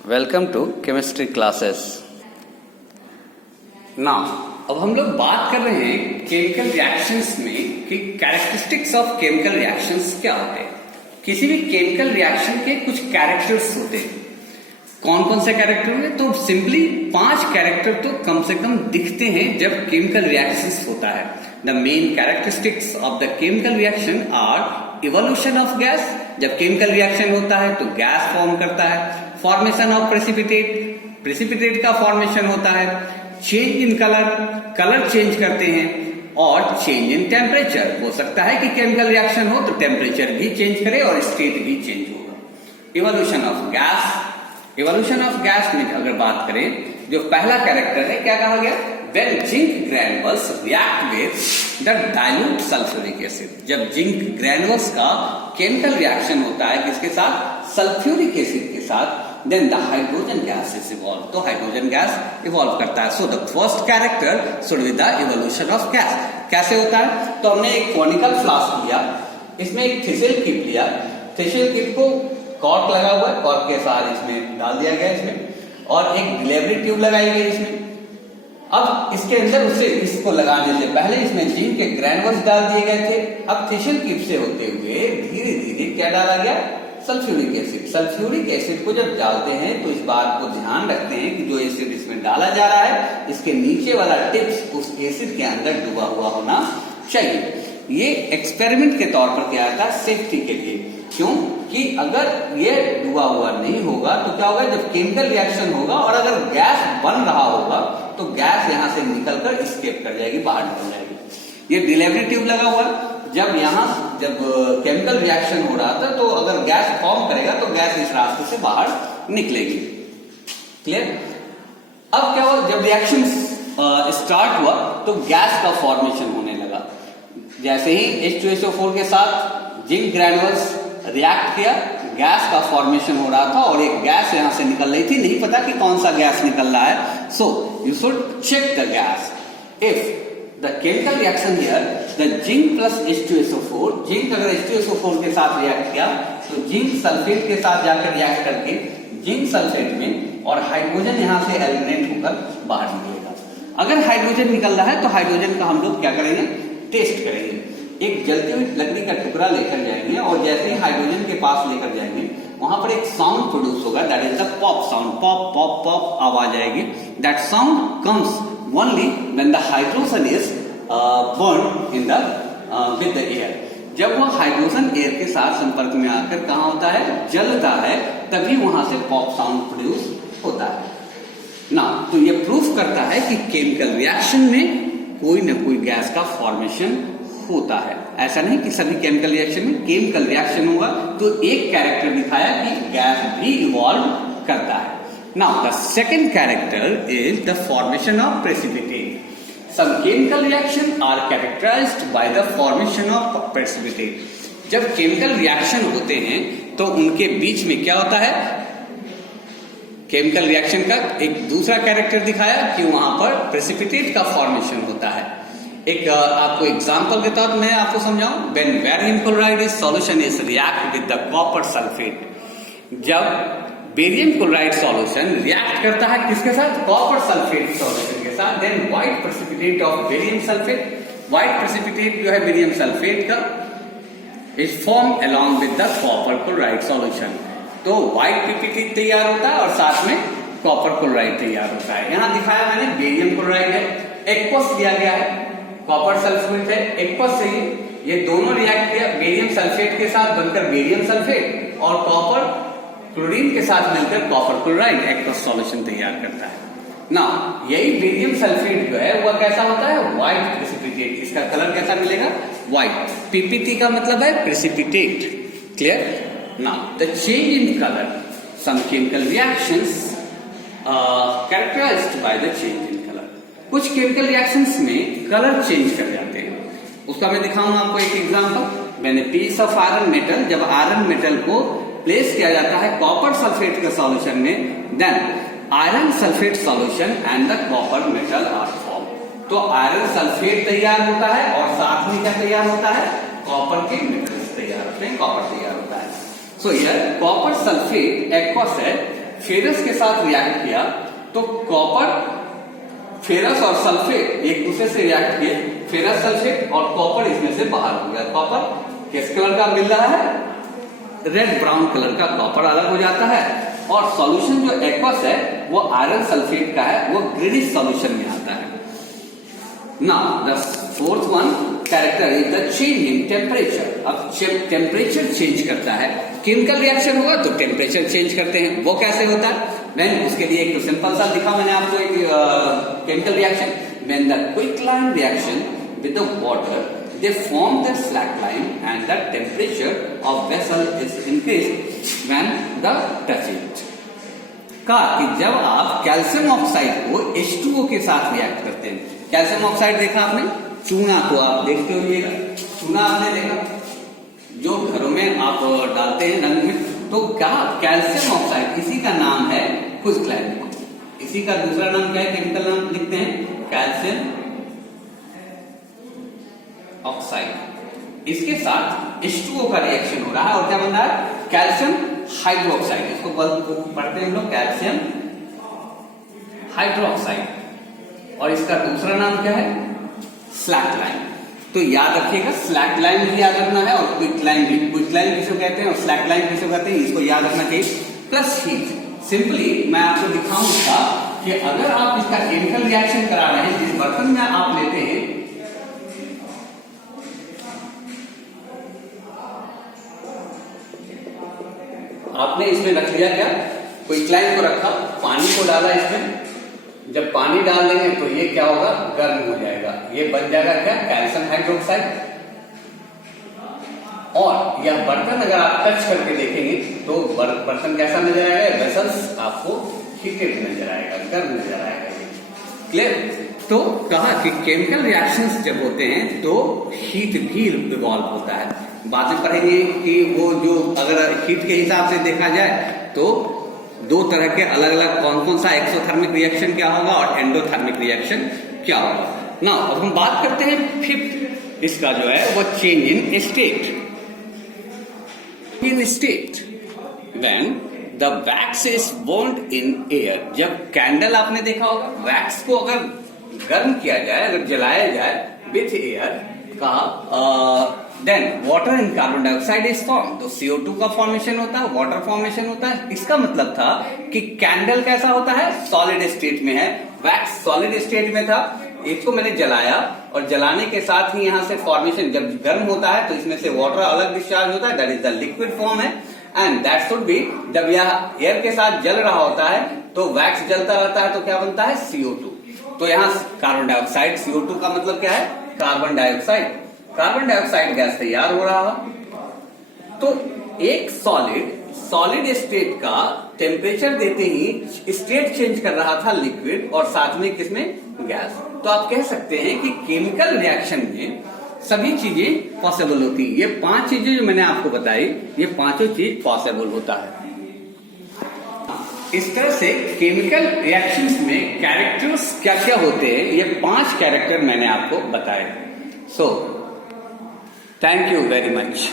Welcome to chemistry classes. Now अब हम लोग बात कर रहे हैं केमिकल रिएक्शंस में कि कैरेक्टरिस्टिक्स ऑफ केमिकल रिएक्शंस क्या होते हैं। किसी भी केमिकल रिएक्शन के कुछ कैरेक्टर्स होते हैं। कौन कौन से कैरेक्टर होंगे? तो सिंपली 5 कैरेक्टर तो कम से कम दिखते हैं जब केमिकल रिएक्शंस होता है। The main characteristics of the chemical reaction are evolution of gas. जब केमिकल रिएक्शन होता है तो गैस फॉर्म करता है। फॉर्मेशन ऑफ प्रेसिपिटेट, प्रेसिपिटेट का फॉर्मेशन होता है। Change in colour, colour change करते हैं। और चेंज इन टेम्परेचर, हो सकता है कि केमिकल रिएक्शन हो तो टेम्परेचर भी चेंज करे और स्टेट भी चेंज होगा। Evolution of gas, evolution of gas में अगर बात करें, जो पहला कैरेक्टर है क्या कहा गया? When zinc granules react with the dilute sulfuric acid। जब जिंक ग्रैनुअल्स का केमिकल रिएक्शन होता है किसके साथ? सल्फ्यूरिक एसिड के साथ, then the hydrogen gas is evolved। तो हाइड्रोजन गैस इवॉल्व करता है। So the first character should be the evolution of gas। कैसे होता है? तो हमने एक कॉनिकल फ्लास्क लिया, इसमें एक थिसिल किप लिया, थिसिल किप को कॉर्क लगा हुआ है, कॉर्क के साथ इसमें डाल दिया गया इसमें, और एक डिलीवरी ट्यूब लगाई गई इसमें। अब इसके अंदर उसे इसको लगाने से पहले इसमें जिंक के ग्रैनुअल्स डाल दिए गए थे। अब थिसिल किप से होते हुए धीरे धीरे क्या डाला गया? Sulphuric acid. सल्फ्यूरिक एसिड को जब डालते हैं तो इस बात को ध्यान रखते हैं कि जो एसिड इसमें डाला जा रहा है इसके नीचे वाला टिप्स उस एसिड के अंदर डूबा हुआ होना चाहिए। ये एक्सपेरिमेंट के तौर पर किया जाता है सेफ्टी के लिए। क्यों? कि अगर ये डूबा हुआ नहीं होगा तो क्या होगा? जब केमिकल रिएक्शन होगा और अगर गैस बन रहा होगा तो गैस यहां से निकलकर स्केप कर जाएगी, बाहर निकल जाएगी। ये डिलीवरी ट्यूब लगा हुआ है। जब केमिकल रिएक्शन हो रहा था तो अगर गैस फॉर्म करेगा तो गैस इस रास्ते से बाहर निकलेगी। क्लियर? अब क्या हुआ? जब रिएक्शन स्टार्ट हुआ तो गैस का फॉर्मेशन होने लगा। जैसे ही H2SO4 के साथ जिंक ग्रैनुअल्स रिएक्ट किया, गैस का फॉर्मेशन हो रहा था और एक गैस यहां से निकल रही थी। नहीं पता कि कौन सा गैस निकल रहा है। So you should check the gas. If the chemical reaction here the zinc plus H2SO4, zinc अगर H2SO4 के साथ रिएक्ट किया तो जिंक सल्फेट के साथ जाकर रिएक्ट करके जिंक सल्फेट में और हाइड्रोजन यहां से एलिमिनेट होकर बाहर निकलेगा। अगर हाइड्रोजन निकल रहा है तो हाइड्रोजन का हम लोग क्या करेंगे? टेस्ट करेंगे। एक जलती हुई लकड़ी का टुकड़ा लेकर जाएंगे और जैसे ही हाइड्रोजन के पास लेकर जाएंगे वहां पर एक साउंड प्रोड्यूस होगा, that is the pop sound. Pop pop pop आवाज आएगी। That sound comes only when the hydrogen is burn in the with the air. जब वह हाइड्रोजन एयर के साथ संपर्क में आकर कहां होता है? जलता है, तभी वहां से पॉप साउंड प्रोड्यूस होता है ना। तो ये प्रूफ करता है कि केमिकल रिएक्शन में कोई ना कोई गैस का फॉर्मेशन होता है। ऐसा नहीं कि सभी केमिकल रिएक्शन में केमिकल रिएक्शन होगा तो एक कैरेक्टर दिखाया कि गैस भी इवॉल्व करता है। Now the second character is the formation of precipitate. Some chemical reaction are characterised by the formation of precipitate. जब केमिकल रिएक्शन होते हैं तो उनके बीच में क्या होता है? केमिकल रिएक्शन का एक दूसरा कैरेक्टर दिखाया कि वहां पर प्रेसिपिटेट का फॉर्मेशन होता है। एक आपको एग्जांपल के तौर पर मैं आपको समझाऊं। When barium chloride is solution is react with the copper sulphate. जब बेरियम क्लोराइड सॉल्यूशन रिएक्ट करता है किसके साथ? कॉपर सल्फेट सॉल्यूशन के साथ, then white precipitate of barium sulphate, white precipitate जो है बेरियम सल्फेट का, is form along with the copper chloride solution. तो व्हाइट पीपीटी तैयार होता है और साथ में कॉपर क्लोराइड तैयार होता है। यहां दिखाया मैंने बेरियम क्लोराइड है, एक्वस दिया गया है, कॉपर सल्फेट है, एक्वस से ये दोनों रिएक्ट किया बेरियम सल्फेट के साथ बनकर बेरियम सल्फेट और कॉपर क्लोरीन के साथ मिलकर कॉपर क्लोराइड एक्वस सॉल्यूशन तैयार करता है ना। यही बेरियम सल्फेट जो है वह कैसा होता है? White precipitate. इसका कलर कैसा मिलेगा? व्हाइट। पीपीटी का मतलब है precipitate. Clear? Now, the change in color. Some chemical reactions characterized by the change in color. कुछ केमिकल रिएक्शंस में कलर चेंज कर जाते हैं। उसका मैं दिखाऊंगा आपको एक example. When a piece of iron metal, जब आयरन मेटल को प्लेस किया जाता है कॉपर सल्फेट के सॉल्यूशन में, then iron sulphate solution and the copper metal are form. तो आयरन सल्फेट तैयार होता है और साथ में क्या तैयार होता है? कॉपर के मेटल्स तैयार होते हैं, कॉपर तैयार होता है। So here copper sulfate aqueous है फेरस के साथ रिएक्ट किया तो कॉपर, फेरस और सल्फेट एक दूसरे से रिएक्ट किए, फेरस सल्फेट और कॉपर इसमें से बाहर हो गया। कॉपर किस कलर का मिल रहा है? रेड ब्राउन कलर का कॉपर अलग हो जाता है और सॉल्यूशन जो एक्वस है वो आयरन सल्फेट का है, वो ग्रीनिश सॉल्यूशन में आता है। Now the fourth one character is the change in temperature. अब टेम्परेचर चेंज करता है, केमिकल रिएक्शन होगा तो टेम्परेचर चेंज करते हैं, वो कैसे होता है? मैंने उसके लिए एक सिंपल सा दिखा मैंने आपको एक chemical reaction. When the quicklime reaction with the water they form the slack line and the temperature of vessel is increased when the touch it। कहा कि जब आप कैल्शियम ऑक्साइड को H2O के साथ रिएक्ट करते हैं, कैल्शियम ऑक्साइड देखा आपने, चूना को आप देखते होइएगा, चूना आपने देखा जो घरों में आप डालते हैं रंग में, तो क्या कैल्शियम ऑक्साइड, इसी का नाम है क्विकलाइन, इसी का दूसरा नाम क्या है, केमिकल नाम लिखते हैं कैल्शियम ऑक्साइड। इसके साथ H2O का रिएक्शन हो रहा है और क्या बन रहा है? Calcium hydroxide. इसको पढ़ते हैं हम लोग कैल्शियम हाइड्रोक्साइड और इसका दूसरा नाम क्या है? Slack line. तो याद रखिएगा, स्लैक लाइन भी याद रखना है और क्विक लाइन भी। क्विक लाइन किसे कहते हैं और स्लैक लाइन किसे कहते हैं, इसको याद रखना चाहिए। प्लस हीट, सिंपली मैं आपको दिखाऊंगा कि अगर आप इसका केमिकल रिएक्शन करा रहे हैं, जिस बर्तन में आप लेते हैं, आपने इसमें रख लिया क्या, क्विकलाइन को रखा, पानी को डाला इसमें, जब पानी डाल देंगे तो ये क्या होगा? गर्म हो जाएगा, ये बन जाएगा क्या? Calcium hydroxide. और यह बर्तन अगर आप टच करके देखेंगे तो बर्तन कैसा नजर आएगा? वेसल्स आपको हीटेड नजर आएगा, गर्म नजर आएगा। क्लियर? तो कहा कि केमिकल रिएक्शंस जब होते हैं तो हीट भी इवॉल्व होता है। बाद में पढ़ेंगे कि वो जो अगर हीट के हिसाब से देखा जाए तो दो तरह के अलग अलग कौन कौन सा एक्सोथर्मिक रिएक्शन क्या होगा और एंडोथर्मिक रिएक्शन क्या होगा। ना अब हम बात करते हैं फिफ्थ, इसका जो है वो change in state. In state when the wax is burned in air. जब कैंडल आपने देखा होगा, वैक्स को अगर गर्म किया जाए, अगर जलाया जाए विथ एयर का, then water and carbon dioxide is form. तो CO2 का फॉर्मेशन होता है, वाटर फॉर्मेशन होता है। इसका मतलब था कि कैंडल कैसा होता है? सॉलिड स्टेट में है, वैक्स सॉलिड स्टेट में था। इसको मैंने जलाया और जलाने के साथ ही यहां से फॉर्मेशन, जब गर्म होता है तो इसमें से वाटर अलग डिस्चार्ज होता है, that is the liquid form है। एंड दैट शुड बी, जब यह एयर के साथ जल रहा होता है तो वैक्स जलता रहता है तो क्या बनता है? CO2। तो यहाँ कार्बन डाइऑक्साइड, CO2 का मतलब क्या है? Carbon dioxide. Carbon dioxide gas तैयार हो रहा है। तो एक सॉलिड स्टेट का टेम्परेचर देते ही स्टेट चेंज कर रहा था लिक्विड, और साथ में किसमें? गैस। तो आप कह सकते हैं कि केमिकल रिएक्शन में सभी चीजें पॉसिबल होती है। ये 5 चीजें जो मैंने आपको बताई, ये पांचों चीज पॉसिबल होता है। इस तरह से केमिकल रिएक्शंस में कैरेक्टर्स क्या क्या होते हैं, ये 5 कैरेक्टर मैंने आपको बताए। So thank you very much.